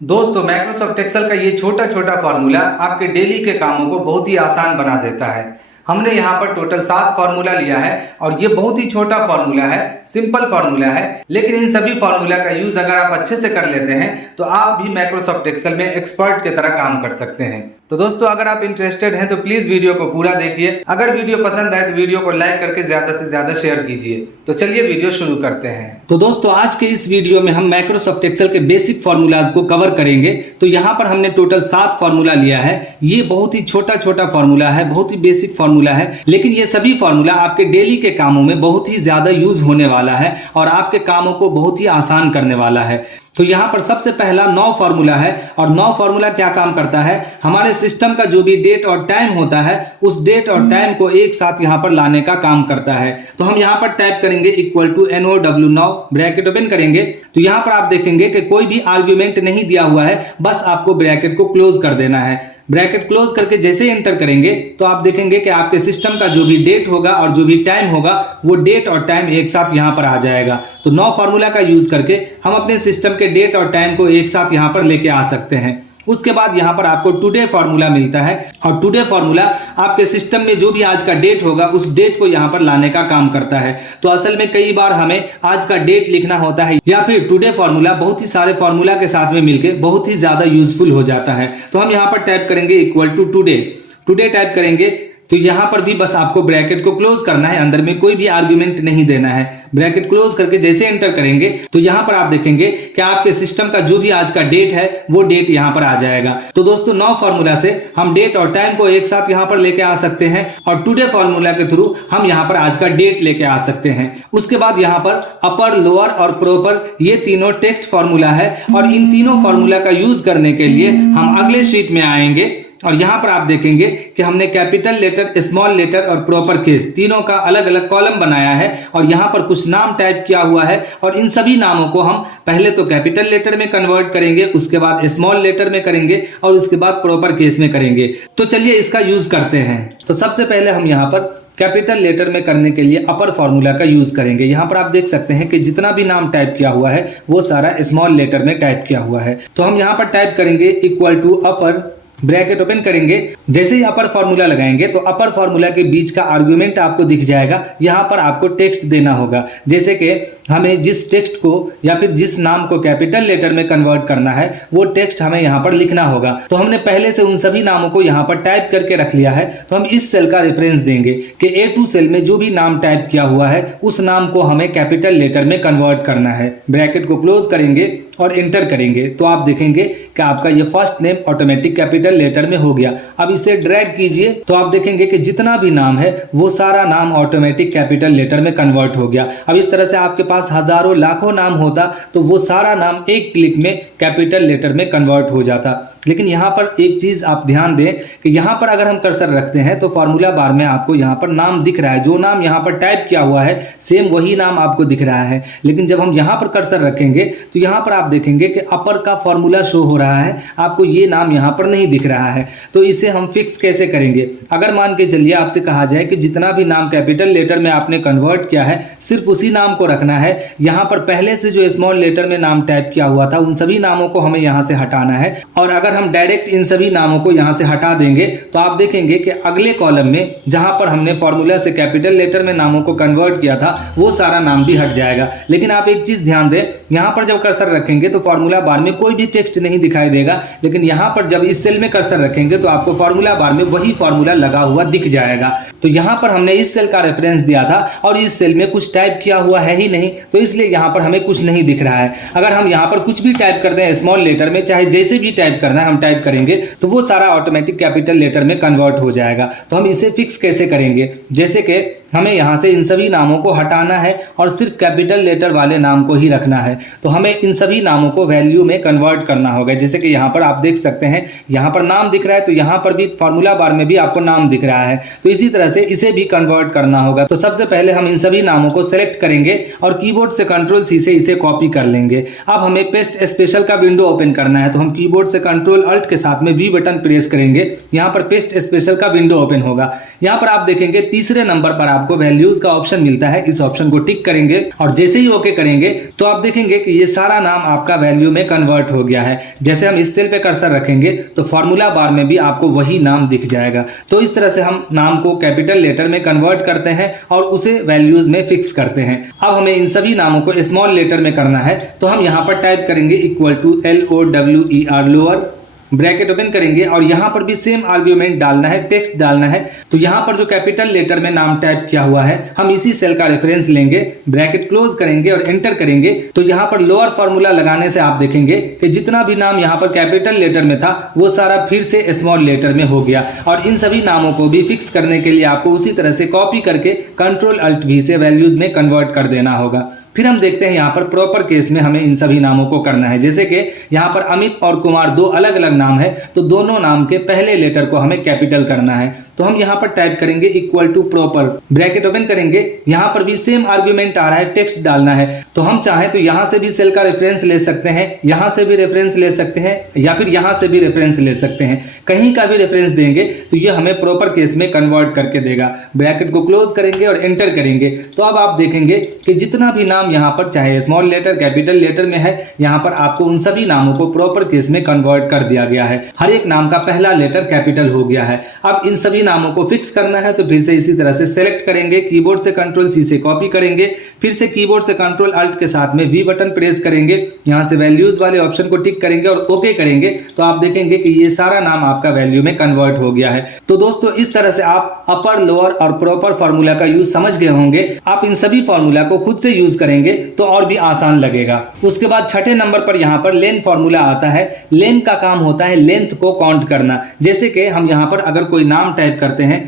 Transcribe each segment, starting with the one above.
दोस्तों Microsoft Excel का ये छोटा छोटा फार्मूला आपके डेली के कामों को बहुत ही आसान बना देता है। हमने यहाँ पर टोटल 7 फार्मूला लिया है और ये बहुत ही छोटा फार्मूला है, सिंपल फार्मूला है, लेकिन इन सभी फार्मूला का यूज अगर आप अच्छे से कर लेते हैं तो आप भी माइक्रोसॉफ्ट एक्सेल में एक्सपर्ट की तरह काम कर सकते हैं। तो दोस्तों अगर आप इंटरेस्टेड हैं तो प्लीज वीडियो को पूरा देखिए। अगर वीडियो पसंद आए तो वीडियो को लाइक करके ज्यादा से ज्यादा शेयर कीजिए। तो चलिए वीडियो शुरू करते हैं। तो दोस्तों आज के इस वीडियो में हम माइक्रोसॉफ्ट एक्सेल के बेसिक फार्मूलाज को कवर करेंगे। तो यहाँ पर हमने टोटल 7 फार्मूला लिया है। ये बहुत ही छोटा छोटा फार्मूला है, बहुत ही बेसिक फार्मूला है, लेकिन ये सभी फार्मूला आपके डेली के कामों में बहुत ही ज्यादा यूज होने वाला है और आपके कामों को बहुत ही आसान करने वाला है। तो यहाँ पर सबसे पहला 9 फार्मूला है और 9 फार्मूला क्या काम करता है, हमारे सिस्टम का जो भी डेट और टाइम होता है उस डेट और टाइम को एक साथ यहाँ पर लाने का काम करता है। तो हम यहाँ पर टाइप करेंगे equal to NOW9 bracket open करेंगे। तो यहाँ पर आप देखेंगे कि कोई भी आर्ग्यूमेंट नहीं दिया हुआ है, बस आपको ब्रैकेट को क्लोज कर देना है। ब्रैकेट क्लोज करके जैसे एंटर करेंगे तो आप देखेंगे कि आपके सिस्टम का जो भी डेट होगा और जो भी टाइम होगा वो डेट और टाइम एक साथ यहाँ पर आ जाएगा। तो 9 फार्मूला का यूज करके हम अपने सिस्टम के डेट और टाइम को एक साथ यहाँ पर लेके आ सकते हैं। उसके बाद यहाँ पर आपको टुडे फार्मूला मिलता है और टुडे फार्मूला आपके सिस्टम में जो भी आज का डेट होगा उस डेट को यहाँ पर लाने का काम करता है। तो असल में कई बार हमें आज का डेट लिखना होता है या फिर टुडे फार्मूला बहुत ही सारे फार्मूला के साथ में मिलकर बहुत ही ज्यादा यूजफुल हो जाता है। तो हम यहाँ पर टाइप करेंगे equal to today, today type करेंगे तो यहाँ पर भी बस आपको ब्रैकेट को क्लोज करना है, अंदर में कोई भी आर्ग्यूमेंट नहीं देना है। ब्रैकेट क्लोज करके जैसे एंटर करेंगे तो यहाँ पर आप देखेंगे कि आपके सिस्टम का जो भी आज का डेट है वो डेट यहाँ पर आ जाएगा। तो दोस्तों 9 फार्मूला से हम डेट और टाइम को एक साथ यहाँ पर लेके आ सकते हैं और टुडे फार्मूला के थ्रू हम यहाँ पर आज का डेट लेके आ सकते हैं। उसके बाद यहाँ पर अपर, लोअर और प्रॉपर ये तीनों टेक्स्ट फार्मूला है और इन तीनों फार्मूला का यूज करने के लिए हम अगले शीट में आएंगे और यहाँ पर आप देखेंगे कि हमने कैपिटल लेटर, स्मॉल लेटर और प्रॉपर केस तीनों का अलग अलग कॉलम बनाया है और यहाँ पर कुछ नाम टाइप किया हुआ है और इन सभी नामों को हम पहले तो कैपिटल लेटर में कन्वर्ट करेंगे, उसके बाद स्मॉल लेटर में करेंगे और उसके बाद प्रॉपर केस में करेंगे। तो चलिए इसका यूज करते हैं। तो सबसे पहले हम यहाँ पर कैपिटल लेटर में करने के लिए अपर फार्मूला का यूज करेंगे। यहाँ पर आप देख सकते हैं कि जितना भी नाम टाइप किया हुआ है वो सारा स्मॉल लेटर में टाइप किया हुआ है। तो हम यहाँ पर टाइप करेंगे equal to upper, bracket open करेंगे। जैसे ही अपर फार्मूला लगाएंगे तो अपर फार्मूला के बीच का आर्गुमेंट आपको दिख जाएगा। यहाँ पर आपको टेक्स्ट देना होगा, जैसे कि हमें जिस टेक्स्ट को या फिर जिस नाम को कैपिटल लेटर में कन्वर्ट करना है वो टेक्स्ट हमें यहाँ पर लिखना होगा। तो हमने पहले से उन सभी नामों को यहाँ पर टाइप करके रख लिया है। तो हम इस सेल का रेफरेंस देंगे कि A2 सेल में जो भी नाम टाइप किया हुआ है उस नाम को हमें कैपिटल लेटर में कन्वर्ट करना है। ब्रैकेट को क्लोज करेंगे और एंटर करेंगे तो आप देखेंगे कि आपका ये first name automatic capital letter में हो गया। अब इसे ड्रैग कीजिए तो आप देखेंगे कि जितना भी नाम है वो सारा नाम ऑटोमेटिक कैपिटल लेटर में कन्वर्ट हो गया। अब इस तरह से आपके पास हजारों लाखों नाम होता तो वो सारा नाम एक क्लिक में कैपिटल लेटर में कन्वर्ट हो जाता। लेकिन यहाँ पर एक चीज आप ध्यान दें कि यहाँ पर अगर हम कर्सर रखते हैं तो फार्मूला बार में आपको यहाँ पर नाम दिख रहा है, जो नाम यहाँ पर टाइप किया हुआ है सेम वही नाम आपको दिख रहा है। लेकिन जब हम यहाँ पर कर्सर रखेंगे तो यहाँ पर आप देखेंगे कि अपर का फार्मूला शो हो रहा है, आपको ये नाम यहाँ पर नहीं दिख रहा है। तो इसे हम फिक्स कैसे करेंगे, अगर मान के चलिए आपसे कहा जाए कि जितना भी नाम कैपिटल लेटर में आपने कन्वर्ट किया है सिर्फ उसी नाम को रखना है। यहाँ पर पहले से जो स्मॉल लेटर में नाम टाइप किया हुआ था उन सभी नामों को हमें यहाँ से हटाना है और अगर हम डायरेक्ट इन सभी नामों को यहाँ से हटा देंगे तो आप देखेंगे कि अगले कॉलम में जहां पर हमने फार्मूला से कैपिटल लेटर में नामों को कन्वर्ट किया था वो सारा नाम भी हट जाएगा। लेकिन आप एक चीज ध्यान दें, यहाँ पर जब कर्सर रखेंगे तो फार्मूला बार में कोई भी टेक्स्ट नहीं दिखाई देगा, लेकिन यहाँ पर जब इस सेल में कर्सर रखेंगे तो आपको फार्मूला बार में वही फार्मूला लगा हुआ दिख जाएगा। तो यहाँ पर हमने इस सेल का रेफरेंस दिया था और इस सेल में कुछ टाइप किया हुआ है ही नहीं, तो इसलिए यहाँ पर हमें कुछ नहीं दिख रहा है। अगर हम यहाँ पर कुछ भी टाइप कर दें स्मॉल लेटर में, चाहे जैसे भी टाइप करना है हम टाइप करेंगे तो वो सारा ऑटोमेटिक कैपिटल लेटर में कन्वर्ट हो जाएगा। तो हम इसे फिक्स कैसे करेंगे, जैसे कि हमें यहाँ से इन सभी नामों को हटाना है और सिर्फ कैपिटल लेटर वाले नाम को ही रखना है। तो हमें इन सभी नामों को वैल्यू में कन्वर्ट करना होगा। जैसे कि यहाँ पर आप देख सकते हैं यहाँ पर नाम दिख रहा है तो यहाँ पर भी फार्मूला बार में भी आपको नाम दिख रहा है। तो इसी तरह से इसे भी कन्वर्ट करना होगा। तो सबसे पहले हम इन सभी नामों को सेलेक्ट करेंगे और कीबोर्ड से कंट्रोल सी से इसे कॉपी कर लेंगे। अब हमें पेस्ट स्पेशल का विंडो ओपन करना है तो हम कीबोर्ड से कंट्रोल अल्ट के साथ में V बटन प्रेस करेंगे। यहाँ पर पेस्ट स्पेशल का विंडो ओपन होगा। यहाँ पर आप देखेंगे तीसरे नंबर पर आपको वैल्यूज का ऑप्शन मिलता है, इस ऑप्शन को टिक करेंगे और जैसे ही ओके करेंगे तो आप देखेंगे कि ये सारा नाम आपका वैल्यू में कन्वर्ट हो गया है। जैसे हम इस सेल पे कर्सर रखेंगे तो फॉर्मूला बार में भी आपको वही नाम दिख जाएगा। तो इस तरह से हम नाम को कैपिटल लेटर में कन्वर्ट करते हैं और उसे वैल्यूज में फिक्स करते हैं। अब हमें इन सभी नामों को स्मॉल लेटर में करना है, तो हम यहाँ पर टाइप करेंगे equal to LOWER lower, bracket open करेंगे और यहाँ पर भी सेम आर्ग्यूमेंट डालना है, टेक्स्ट डालना है। तो यहाँ पर जो कैपिटल लेटर में नाम टाइप किया हुआ है हम इसी सेल का रेफरेंस लेंगे, ब्रैकेट क्लोज करेंगे और एंटर करेंगे। तो यहाँ पर लोअर फॉर्मूला लगाने से आप देखेंगे कि जितना भी नाम यहाँ पर कैपिटल लेटर में था वो सारा फिर से स्मॉल लेटर में हो गया। और इन सभी नामों को भी फिक्स करने के लिए आपको उसी तरह से कॉपी करके Ctrl+Alt+V से वैल्यूज में कन्वर्ट कर देना होगा। फिर हम देखते हैं यहाँ पर प्रॉपर केस में हमें इन सभी नामों को करना है। जैसे कि यहाँ पर अमित और कुमार दो अलग अलग नाम है, तो दोनों नाम के पहले लेटर को हमें कैपिटल करना है। तो हम यहाँ पर टाइप करेंगे equal to proper, bracket open करेंगे। यहाँ पर भी सेम आर्ग्यूमेंट आ रहा है, टेक्स्ट डालना है। तो हम चाहें तो यहाँ से भी सेल का रेफरेंस ले सकते हैं, यहाँ से भी रेफरेंस ले सकते हैं या फिर यहाँ से भी रेफरेंस ले सकते हैं। कहीं का भी रेफरेंस देंगे तो ये हमें प्रॉपर केस में कन्वर्ट करके देगा। ब्रैकेट को क्लोज करेंगे और एंटर करेंगे। तो अब आप देखेंगे कि जितना भी नाम यहाँ पर चाहे स्मॉल लेटर कैपिटल लेटर में है, यहाँ पर आपको उन सभी नामों को प्रॉपर केस में कन्वर्ट कर दिया गया है। हर एक नाम का पहला लेटर कैपिटल हो गया है। अब इन सभी नामों को फिक्स करना है, तो फिर से इसी तरह से सेलेक्ट करेंगे, कीबोर्ड से Ctrl+C से कॉपी करेंगे, फिर से कीबोर्ड से Ctrl+Alt के साथ में V बटन प्रेस करेंगे, यहाँ से वैल्यूज वाले ऑप्शन को टिक करेंगे और ओके करेंगे। तो आप देखेंगे कि ये सारा नाम आपका वैल्यू में कन्वर्ट हो गया है। तो दोस्तों इस तरह से आप अपर लोअर और प्रॉपर फॉर्मूला का यूज समझ गए होंगे। आप इन सभी फॉर्मूला को खुद से यूज करेंगे तो और भी आसान लगेगा। उसके बाद छठे नंबर पर यहाँ पर लेन फॉर्मूला आता है। लेन का काम होता है लेंथ को काउंट करना। जैसे कि हम यहाँ पर अगर कोई नाम टाइप करते हैं,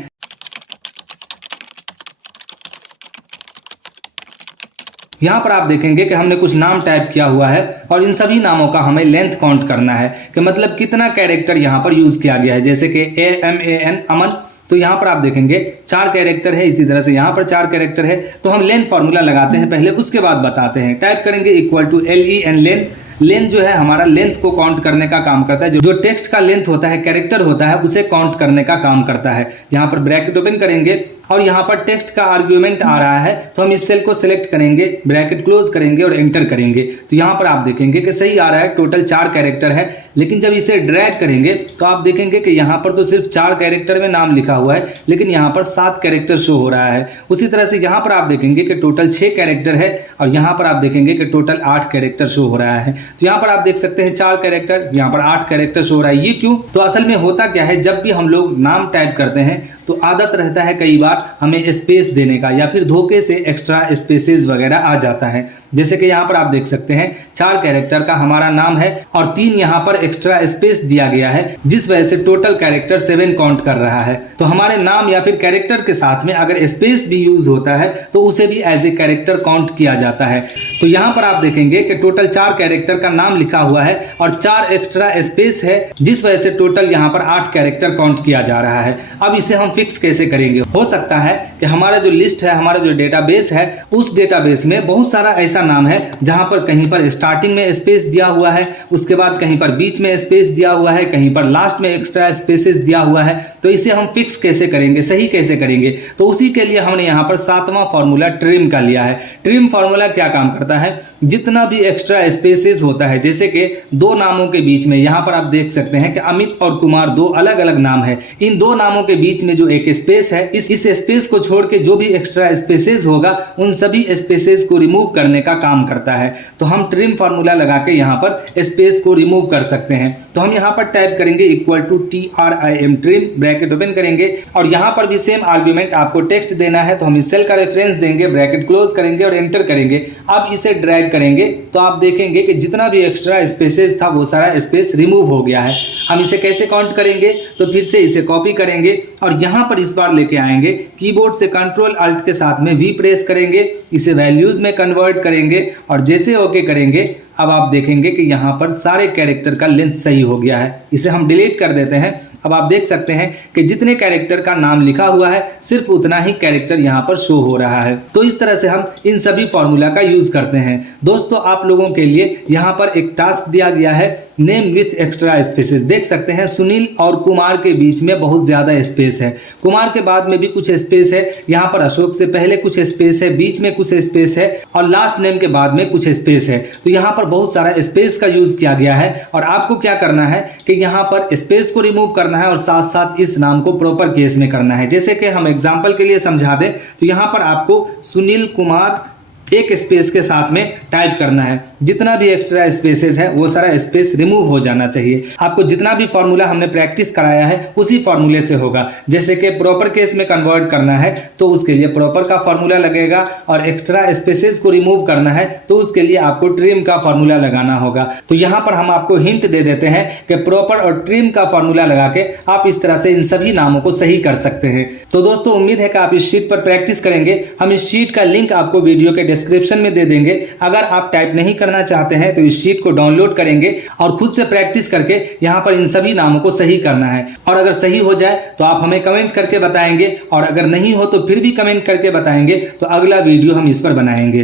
यहाँ पर आप देखेंगे कि हमने कुछ नाम टाइप किया हुआ है और इन सभी नामों का हमें लेंथ काउंट करना है कि मतलब कितना कैरेक्टर यहाँ पर यूज किया गया है। जैसे कि AMAN अमन, तो यहाँ पर आप देखेंगे 4 कैरेक्टर है, इसी तरह से यहाँ पर 4 कैरेक्टर है। तो हम लेन फॉर्मूला लगाते हैं पहले, उसके बाद बताते हैं। टाइप करेंगे इक्वल टू LEN लेन। लेन जो है हमारा लेंथ को काउंट करने का काम करता है। जो टेक्स्ट का लेंथ होता है, कैरेक्टर होता है, उसे काउंट करने का काम करता है। यहाँ पर ब्रैकेट ओपन करेंगे और यहाँ पर टेक्स्ट का आर्ग्यूमेंट आ रहा है, तो हम इस सेल को सिलेक्ट करेंगे, ब्रैकेट क्लोज करेंगे और एंटर करेंगे। तो यहाँ पर आप देखेंगे कि सही आ रहा है, टोटल 4 कैरेक्टर है। लेकिन जब इसे ड्रैग करेंगे तो आप देखेंगे कि यहाँ पर तो सिर्फ 4 कैरेक्टर में नाम लिखा हुआ है, लेकिन यहाँ पर 7 कैरेक्टर शो हो रहा है। उसी तरह से यहाँ पर आप देखेंगे कि टोटल 6 कैरेक्टर है और यहाँ पर आप देखेंगे कि टोटल 8 कैरेक्टर शो हो रहा है। तो यहाँ पर आप देख सकते हैं 4 कैरेक्टर, यहाँ पर 8 कैरेक्टर शो हो रहा है। ये क्यों? तो असल में होता क्या है, जब भी हम लोग नाम टाइप करते हैं तो आदत रहता है कई बार हमें स्पेस देने का, या फिर धोखे से एक्स्ट्रा स्पेसेस वगैरह आ जाता है। जैसे कि यहाँ पर आप देख सकते हैं 4 कैरेक्टर का हमारा नाम है और 3 यहाँ पर एक्स्ट्रा स्पेस दिया गया है, जिस वजह से टोटल कैरेक्टर 7 काउंट कर रहा है। तो हमारे नाम या फिर कैरेक्टर के साथ में अगर स्पेस भी यूज होता है तो उसे भी एज ए कैरेक्टर काउंट किया जाता है। तो यहाँ पर आप देखेंगे कि टोटल 4 कैरेक्टर का नाम लिखा हुआ है और 4 एक्स्ट्रा स्पेस है, जिस वजह से टोटल यहाँ पर 8 कैरेक्टर काउंट किया जा रहा है। अब इसे हम फिक्स कैसे करेंगे? हो सकता है कि हमारा जो लिस्ट है, हमारा जो डेटाबेस है, उस डेटाबेस में बहुत सारा ऐसा नाम है जहां पर कहीं पर स्टार्टिंग में स्पेस दिया हुआ है, उसके बाद कहीं पर बीच में स्पेस दिया हुआ है, कहीं पर लास्ट में एक्स्ट्रा स्पेसेस दिया हुआ है। तो इसे हम फिक्स कैसे करेंगे, सही कैसे करेंगे? तो उसी के लिए हमने यहाँ पर 7वां फॉर्मूला ट्रिम का लिया है। ट्रिम फॉर्मूला क्या काम करता है? जितना भी एक्स्ट्रा स्पेसेस होता है, जैसे कि 2 नामों के बीच में, यहाँ पर आप देख सकते हैं कि अमित और कुमार 2 अलग अलग नाम है, इन 2 नामों के बीच में जो एक स्पेस है, इस स्पेस को छोड़ के जो भी एक्स्ट्रा स्पेसेस होगा उन सभी स्पेसेस को रिमूव करने का काम करता है। तो हम ट्रिम फार्मूला लगा के यहाँ पर स्पेस को रिमूव कर सकते हैं। तो हम यहाँ पर टाइप करेंगे equal to TRIM trim, bracket open करेंगे और यहाँ पर भी सेम आर्ग्यूमेंट आपको टेक्स्ट देना है। तो हम इस सेल का रेफरेंस देंगे, ब्रैकेट क्लोज करेंगे और एंटर करेंगे। अब इसे ड्रैग करेंगे तो आप देखेंगे कि जितना भी एक्स्ट्रा स्पेसेस था वो सारा स्पेस रिमूव हो गया है। हम इसे कैसे काउंट करेंगे? तो फिर से इसे कॉपी करेंगे और यहाँ पर इस बार लेके आएंगे, कीबोर्ड से Ctrl+Alt के साथ में V प्रेस करेंगे, इसे वैल्यूज में कन्वर्ट करेंगे और जैसे ओके करेंगे अब आप देखेंगे कि यहाँ पर सारे कैरेक्टर का लेंथ सही हो गया है। इसे हम डिलीट कर देते हैं। अब आप देख सकते हैं कि जितने कैरेक्टर का नाम लिखा हुआ है सिर्फ उतना ही कैरेक्टर यहाँ पर शो हो रहा है। तो इस तरह से हम इन सभी फॉर्मूला का यूज करते हैं। दोस्तों आप लोगों के लिए यहाँ पर एक टास्क दिया गया है नेम विथ एक्स्ट्रा स्पेसेस। देख सकते हैं सुनील और कुमार के बीच में बहुत ज़्यादा स्पेस है, कुमार के बाद में भी कुछ स्पेस है, यहाँ पर अशोक से पहले कुछ स्पेस है, बीच में कुछ स्पेस है और लास्ट नेम के बाद में कुछ स्पेस है। तो यहाँ पर बहुत सारा स्पेस का यूज किया गया है और आपको क्या करना है कि यहाँ पर स्पेस को रिमूव करना है और साथ साथ इस नाम को प्रॉपर केस में करना है। जैसे कि हम एग्जांपल के लिए समझा दें तो यहाँ पर आपको सुनील कुमार एक स्पेस के साथ में टाइप करना है। जितना भी एक्स्ट्रा स्पेसेस है वो सारा स्पेस रिमूव हो जाना चाहिए। आपको जितना भी फॉर्मूला हमने प्रैक्टिस कराया है उसी फॉर्मूले से होगा। जैसे कि प्रॉपर केस में कन्वर्ट करना है तो उसके लिए प्रॉपर का फॉर्मूला लगेगा और एक्स्ट्रा स्पेसेस को रिमूव करना है तो उसके लिए आपको ट्रिम का फॉर्मूला लगाना होगा। तो यहाँ पर हम आपको हिंट दे देते हैं कि प्रॉपर और ट्रिम का फॉर्मूला लगा के आप इस तरह से इन सभी नामों को सही कर सकते हैं। तो दोस्तों उम्मीद है कि आप इस शीट पर प्रैक्टिस करेंगे। हम इस शीट का लिंक आपको वीडियो के डिस्क्रिप्शन में दे देंगे। अगर आप टाइप नहीं करना चाहते हैं तो इस शीट को डाउनलोड करेंगे और खुद से प्रैक्टिस करके यहाँ पर इन सभी नामों को सही करना है। और अगर सही हो जाए तो आप हमें कमेंट करके बताएंगे और अगर नहीं हो तो फिर भी कमेंट करके बताएंगे तो अगला वीडियो हम इस पर बनाएंगे।